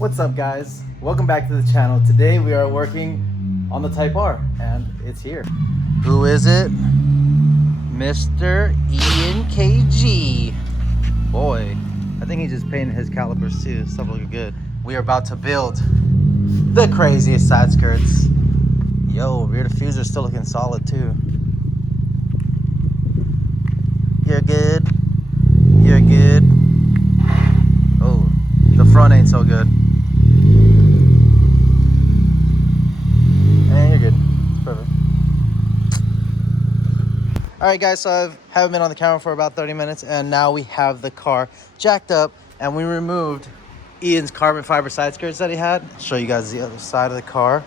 What's up, guys? Welcome back to the channel. Today we are working on the Type R and it's here. Who is it? Mr. Ian KG. Boy, I think he just painted his calipers too. Stuff looking good. We are about to build the craziest side skirts. Yo, rear diffuser still looking solid too. You're good. You're good. Oh, the front ain't so good. And you're good. It's perfect. All right, guys, so I haven't been on the camera for about 30 minutes, and now we have the car jacked up, and we removed Ian's carbon fiber side skirts that he had. I'll show you guys the other side of the car.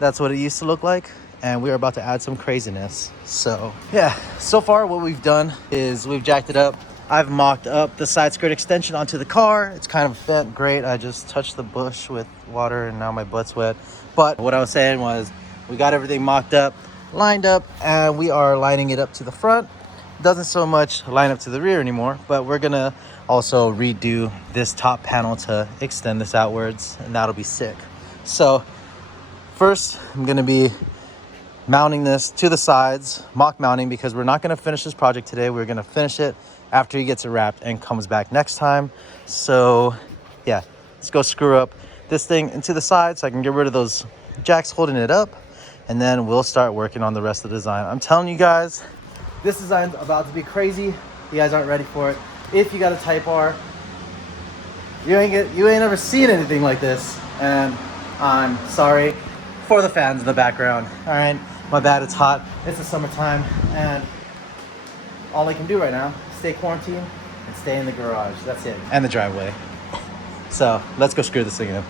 That's what it used to look like, and we're about to add some craziness. So yeah, so far what we've done is we've jacked it up. I've mocked up the side skirt extension onto the car. It's kind of bent great. I just touched the bush with water and now my butt's wet. But what I was saying was we got everything mocked up, lined up, and we are lining it up to the front. Doesn't so much line up to the rear anymore, but we're gonna also redo this top panel to extend this outwards, and that'll be sick. So first, I'm gonna be mounting this to the sides, mock mounting, because we're not gonna finish this project today. We're gonna finish it after he gets it wrapped and comes back next time. So yeah, let's go screw up this thing into the side so I can get rid of those jacks holding it up, and then we'll start working on the rest of the design. I'm telling you guys, this design's about to be crazy. You guys aren't ready for it. If you got a Type R, you ain't ever seen anything like this, and I'm sorry for the fans in the background. All right, my bad, it's hot, it's the summertime, and all I can do right now is stay quarantined and stay in the garage. That's it, and the driveway. So let's go screw this thing up.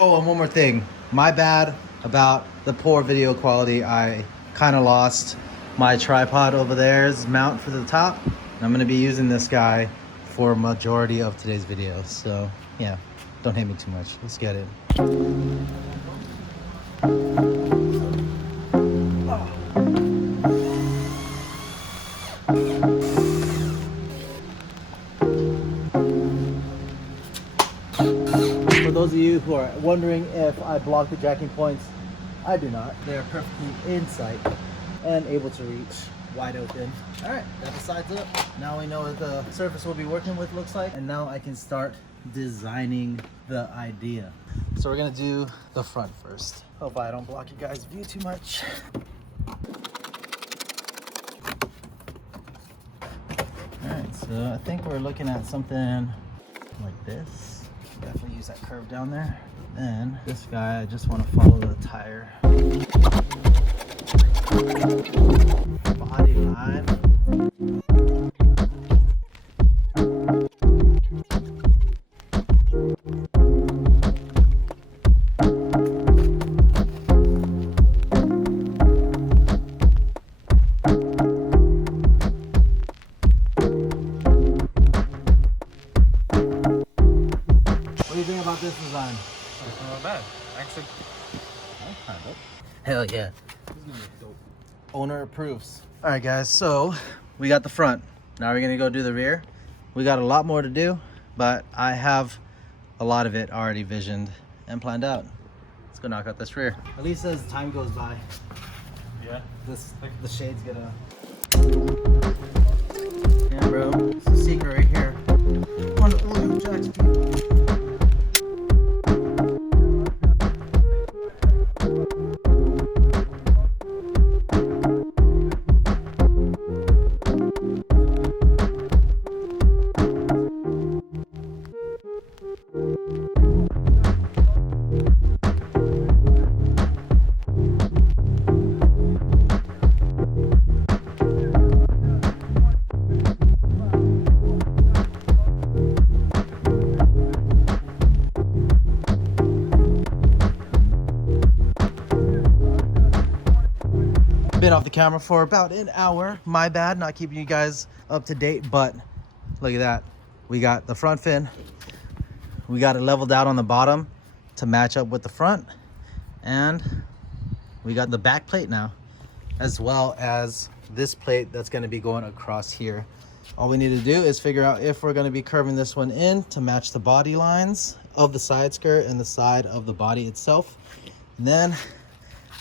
Oh, and one more thing, my bad about the poor video quality. I kind of lost my tripod over there's mount for the top. I'm gonna be using this guy for a majority of today's video. So yeah, don't hate me too much. Let's get it. For those of you who are wondering if I block the jacking points, I do not. They are perfectly in sight and able to reach wide open. All right, got the sides up. Now we know what the surface we'll be working with looks like, and now I can start designing the idea. So we're gonna do the front first. Hope I don't block you guys' view too much. All right, so I think we're looking at something like this. Definitely use that curve down there. Then this guy, I just want to follow the tire body line. What do you think about this design? It's not bad, actually. Hell yeah. Owner approves. All right, guys, so we got the front. Now we're gonna go do the rear. We got a lot more to do, but I have a lot of it already visioned and planned out. Let's go knock out this rear. At least as time goes by. Yeah. The shade's gonna... Yeah, bro, it's a secret right here. On the oil jacks, people. Been off the camera for about an hour. My bad, not keeping you guys up to date, but look at that. We got the front fin. We got it leveled out on the bottom to match up with the front. And we got the back plate now, as well as this plate that's going to be going across here. All we need to do is figure out if we're going to be curving this one in to match the body lines of the side skirt and the side of the body itself. And then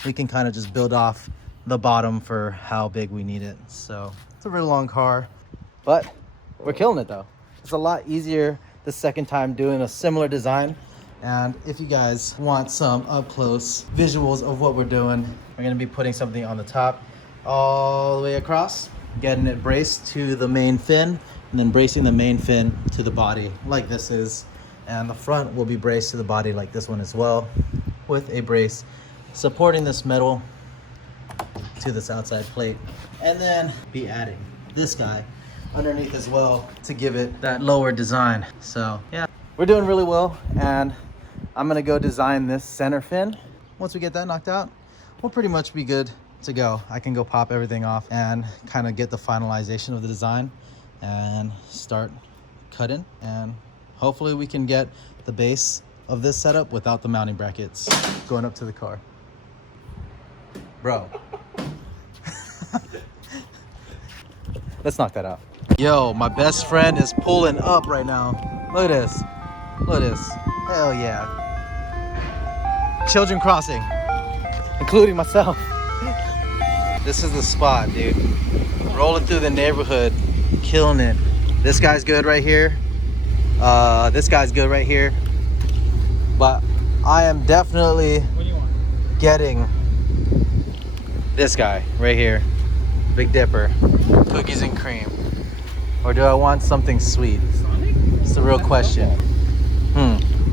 we can kind of just build off the bottom for how big we need it. So it's a really long car, but we're killing it though. It's a lot easier the second time doing a similar design. And if you guys want some up close visuals of what we're doing, we're gonna be putting something on the top all the way across, getting it braced to the main fin, and then bracing the main fin to the body like this is. And the front will be braced to the body like this one as well, with a brace supporting this metal to this outside plate. And then be adding this guy underneath as well to give it that lower design. So yeah, we're doing really well, and I'm gonna go design this center fin. Once we get that knocked out, we'll pretty much be good to go. I can go pop everything off and kind of get the finalization of the design and start cutting, and hopefully we can get the base of this setup without the mounting brackets going up to the car. Bro. Let's knock that out. Yo, my best friend is pulling up right now. Look at this. Look at this. Hell yeah. Children crossing, including myself. This is the spot, dude. Rolling through the neighborhood, killing it. This guy's good right here. This guy's good right here. But I am definitely getting this guy right here. Big Dipper. Cookies and cream. Or do I want something sweet? It's the real question.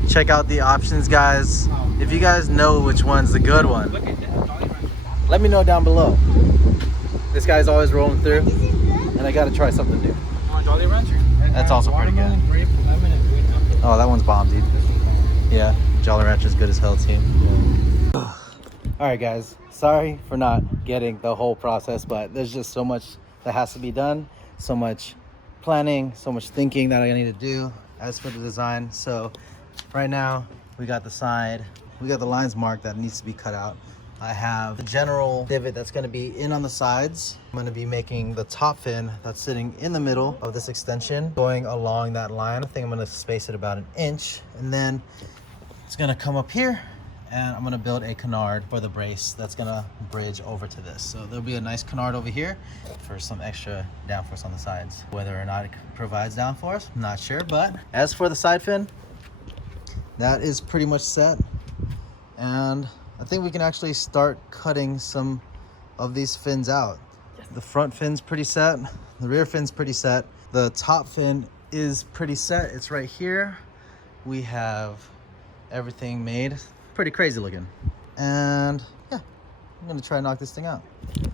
Check out the options, guys. If you guys know which one's the good one, let me know down below. This guy's always rolling through, and I gotta try something new. That's also pretty good. Oh, that one's bomb, dude. Yeah, Jolly Rancher's good as hell too. All right, guys. Sorry for not getting the whole process, but there's just so much that has to be done, so much planning, so much thinking that I need to do as for the design. So right now we got the side, we got the lines marked that needs to be cut out. I have the general divot that's going to be in on the sides. I'm going to be making the top fin that's sitting in the middle of this extension going along that line. I think I'm going to space it about 1 inch, and then it's going to come up here, and I'm going to build a canard for the brace that's going to bridge over to this. So there'll be a nice canard over here for some extra downforce on the sides. Whether or not it provides downforce, I'm not sure. But as for the side fin, that is pretty much set, and I think we can actually start cutting some of these fins out. The front fin's pretty set, the rear fin's pretty set, the top fin is pretty set. It's right here. We have everything made. Pretty crazy looking. And yeah, I'm gonna try and knock this thing out.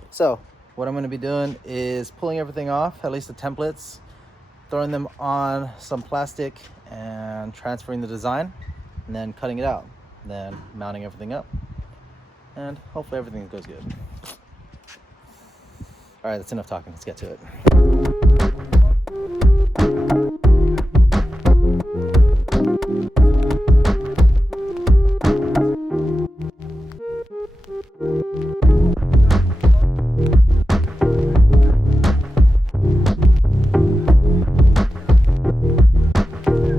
So what I'm gonna be doing is pulling everything off, at least the templates, throwing them on some plastic and transferring the design, and then cutting it out, then mounting everything up, and hopefully everything goes good. All right, that's enough talking. Let's get to it.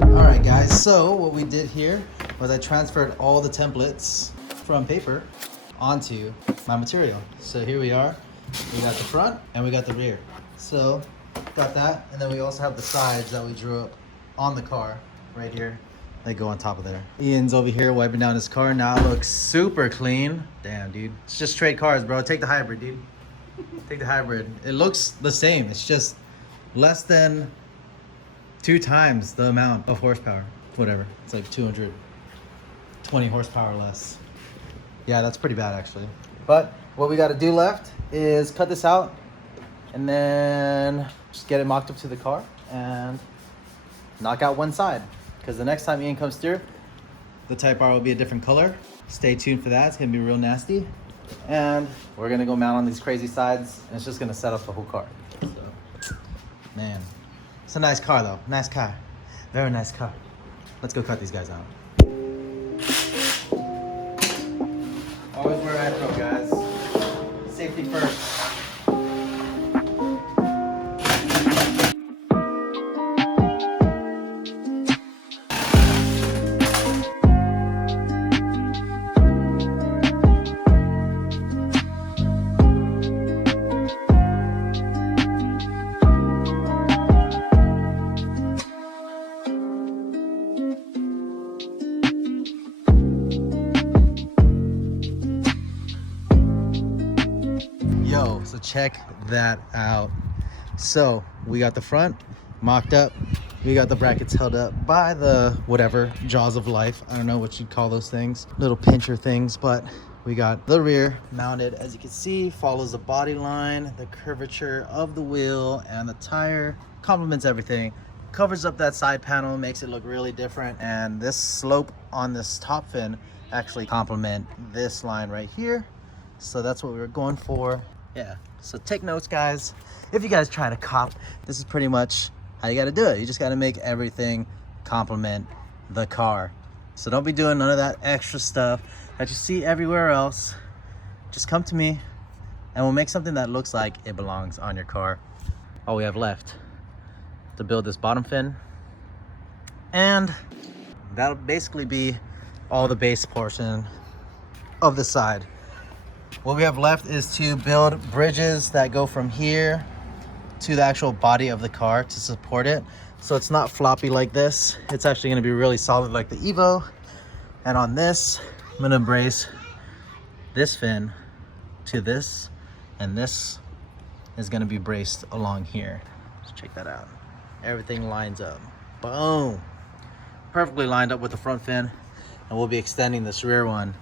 All right, guys, so what we did here was I transferred all the templates from paper onto my material. So here we are. We got the front and we got the rear. So got that, and then we also have the sides that we drew up on the car right here. They go on top of there. Ian's over here wiping down his car. Now it looks super clean. Damn, dude. It's just straight cars, bro. Take the hybrid, dude. Take the hybrid. It looks the same. It's just less than 2 times the amount of horsepower. Whatever. It's like 220 horsepower less. Yeah, that's pretty bad actually. But what we got to do left is cut this out and then just get it mocked up to the car and knock out one side. Because the next time Ian comes through, the Type R will be a different color. Stay tuned for that. It's gonna be real nasty. And we're gonna go mount on these crazy sides, and it's just gonna set up the whole car. So, man, it's a nice car though. Nice car. Very nice car. Let's go cut these guys out. Always wear a headphones, guys. Safety first. check that out. So we got the front mocked up. We got the brackets held up by the whatever jaws of life. I don't know what you'd call those things, little pincher things, but we got the rear mounted. As you can see, follows the body line, the curvature of the wheel, and the tire complements everything. Covers up that side panel, makes it look really different. And this slope on this top fin actually complement this line right here. So that's what we were going for. Yeah, so take notes, guys. If you guys try to cop, this is pretty much how you got to do it. You just got to make everything complement the car. So don't be doing none of that extra stuff that you see everywhere else. Just come to me and we'll make something that looks like it belongs on your car. All we have left to build this bottom fin, and that'll basically be all the base portion of the side. What we have left is to build bridges that go from here to the actual body of the car to support it, so it's not floppy like this. It's actually going to be really solid like the Evo. And on this, I'm going to brace this fin to this, and this is going to be braced along here. Let's check that out. Everything lines up. Boom. Perfectly lined up with the front fin, and we'll be extending this rear one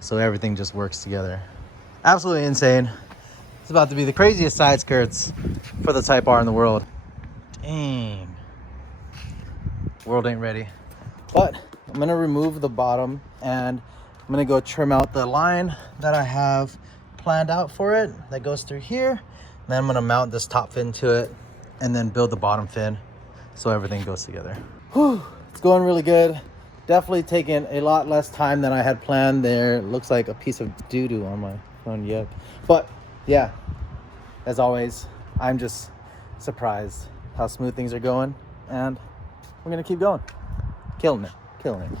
so everything just works together. Absolutely insane. It's about to be the craziest side skirts for the Type R in the world. Dang. World ain't ready. But I'm gonna remove the bottom and I'm gonna go trim out the line that I have planned out for it that goes through here. Then I'm gonna mount this top fin to it and then build the bottom fin so everything goes together. Whew, it's going really good. Definitely taking a lot less time than I had planned there. It looks like a piece of doo-doo on my phone yet. But yeah, as always, I'm just surprised how smooth things are going, and we're gonna keep going. Killing it, killing it.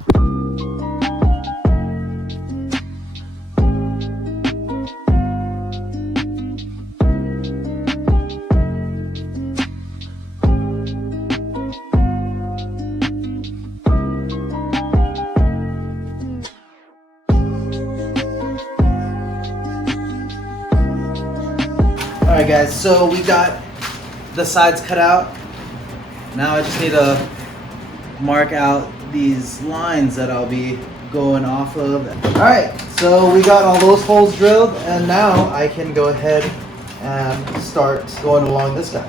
All right, guys, so we got the sides cut out. Now I just need to mark out these lines that I'll be going off of. All right, so we got all those holes drilled, and now I can go ahead and start going along this guy.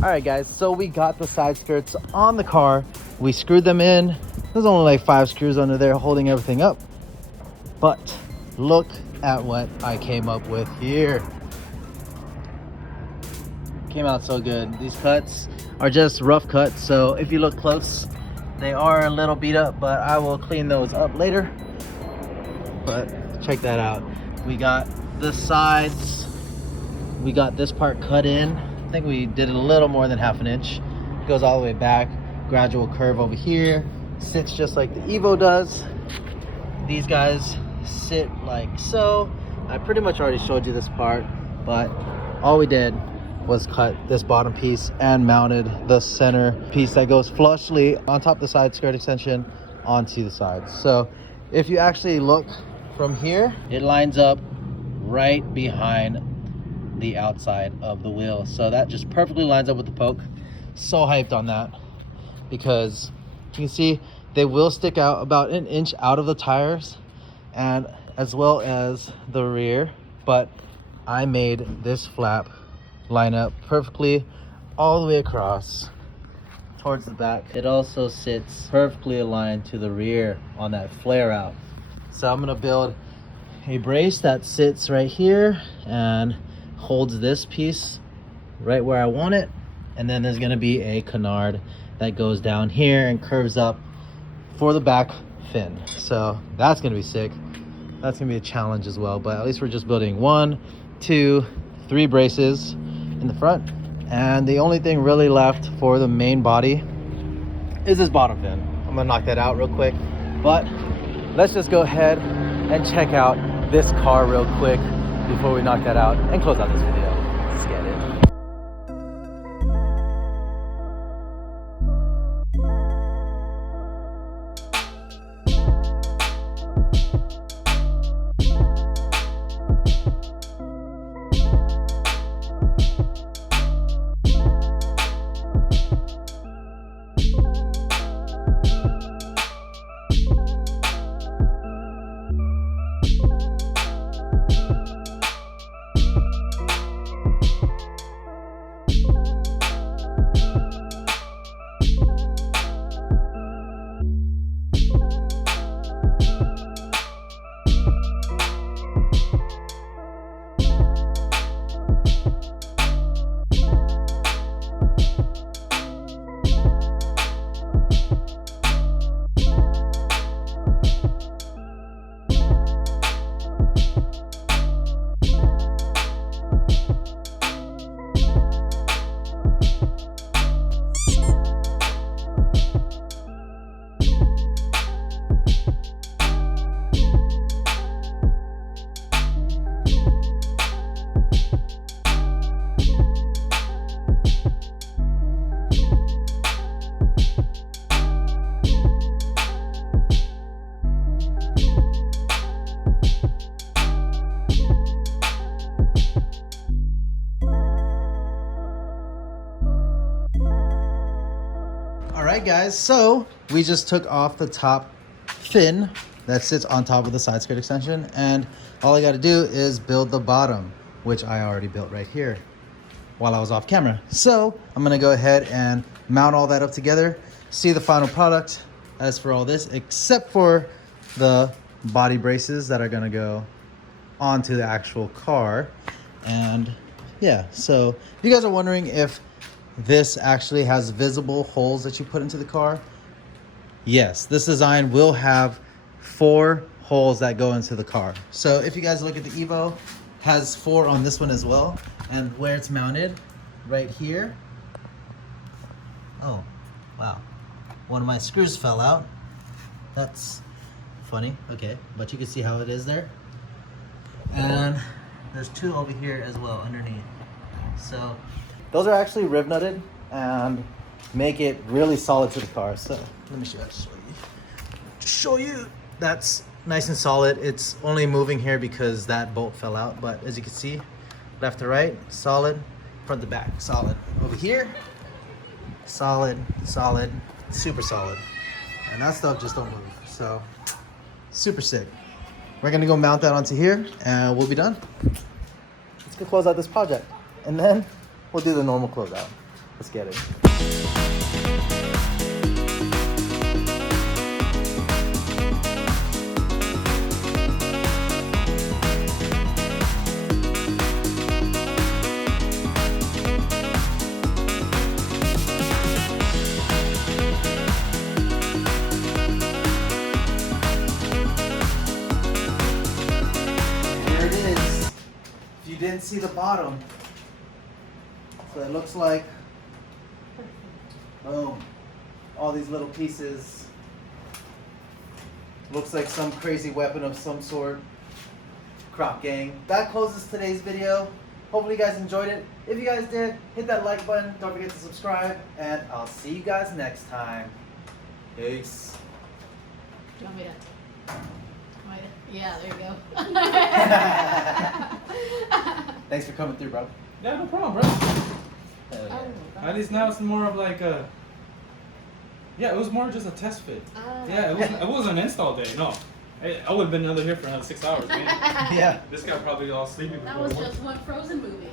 All right, guys, so we got the side skirts on the car. We screwed them in. There's only like 5 screws under there holding everything up. But look at what I came up with here. Came out so good. These cuts are just rough cuts, so if you look close, they are a little beat up, but I will clean those up later. But check that out. We got the sides. We got this part cut in. I think we did it a little more than ½ inch. It goes all the way back. Gradual curve over here. Sits just like the Evo does. These guys sit like so. I pretty much already showed you this part, but all we did was cut this bottom piece and mounted the center piece that goes flushly on top of the side skirt extension onto the sides. So if you actually look from here, it lines up right behind the outside of the wheel, so that just perfectly lines up with the poke. So hyped on that. because you can see they will stick out about an inch out of the tires and as well as the rear, but I made this flap line up perfectly all the way across towards the back. It also sits perfectly aligned to the rear on that flare out. So I'm gonna build a brace that sits right here and holds this piece right where I want it. And then there's gonna be a canard that goes down here and curves up for the back fin. So that's gonna be sick. That's gonna be a challenge as well, but at least we're just building 1, 2, 3 braces in the front. And the only thing really left for the main body is this bottom fin. I'm gonna knock that out real quick, but let's just go ahead and check out this car real quick before we knock that out and close out this video. Let's get it. Alright guys, so we just took off the top fin that sits on top of the side skirt extension, and all I got to do is build the bottom, which I already built right here while I was off camera. So I'm gonna go ahead and mount all that up together, see the final product as for all this, except for the body braces that are gonna go onto the actual car. And yeah, so if you guys are wondering if this actually has visible holes that you put into the car, yes, this design will have 4 holes that go into the car. So if you guys look at the Evo, has 4 on this one as well, and where it's mounted right here. Oh wow, one of my screws fell out. That's funny. Okay, but you can see how it is there, and there's 2 over here as well underneath. So those are actually riv nutted and make it really solid to the car. So let me show you. That's nice and solid. It's only moving here because that bolt fell out, but as you can see, left to right, solid. Front to back, solid. Over here, solid, solid, super solid. And that stuff just don't move. So super sick. We're gonna go mount that onto here and we'll be done. Let's go close out this project, and then we'll do the normal closeout. Let's get it. Here it is. If you didn't see the bottom, so it looks like, boom, all these little pieces. Looks like some crazy weapon of some sort. Crop gang. That closes today's video. Hopefully you guys enjoyed it. If you guys did, hit that like button. Don't forget to subscribe, and I'll see you guys next time. Peace. Do you want me to? Yeah, there you go. Thanks for coming through, bro. Yeah, no problem, bro. Hell yeah. Oh, At least now it's more of like a Yeah, it was more just a test fit. Ah. Yeah, it wasn't an install day. No, I would have been here for another 6 hours. Man. Yeah. This guy probably all sleepy before That was work. just one Frozen movie.